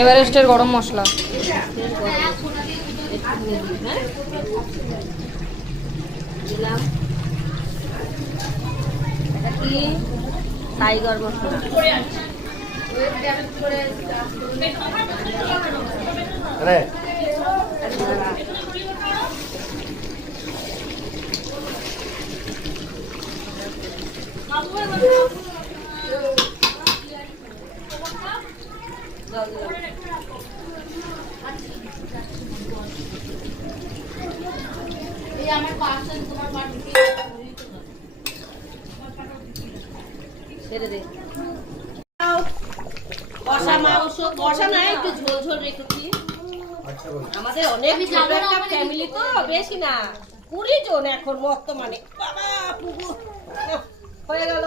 এভারেস্টের গরম মশলা দিলাম। এটা কি টাইগার মশলা। ছেড়ে দে। কষা মাংস, কষা না একটু ঝোল ঝোল রেখেছি। আমাদের অনেক ছোট একটা ফ্যামিলি তো, বেশি না, 20 জন এখন বর্তমানে। বাবা পুকু হয়ে গেল।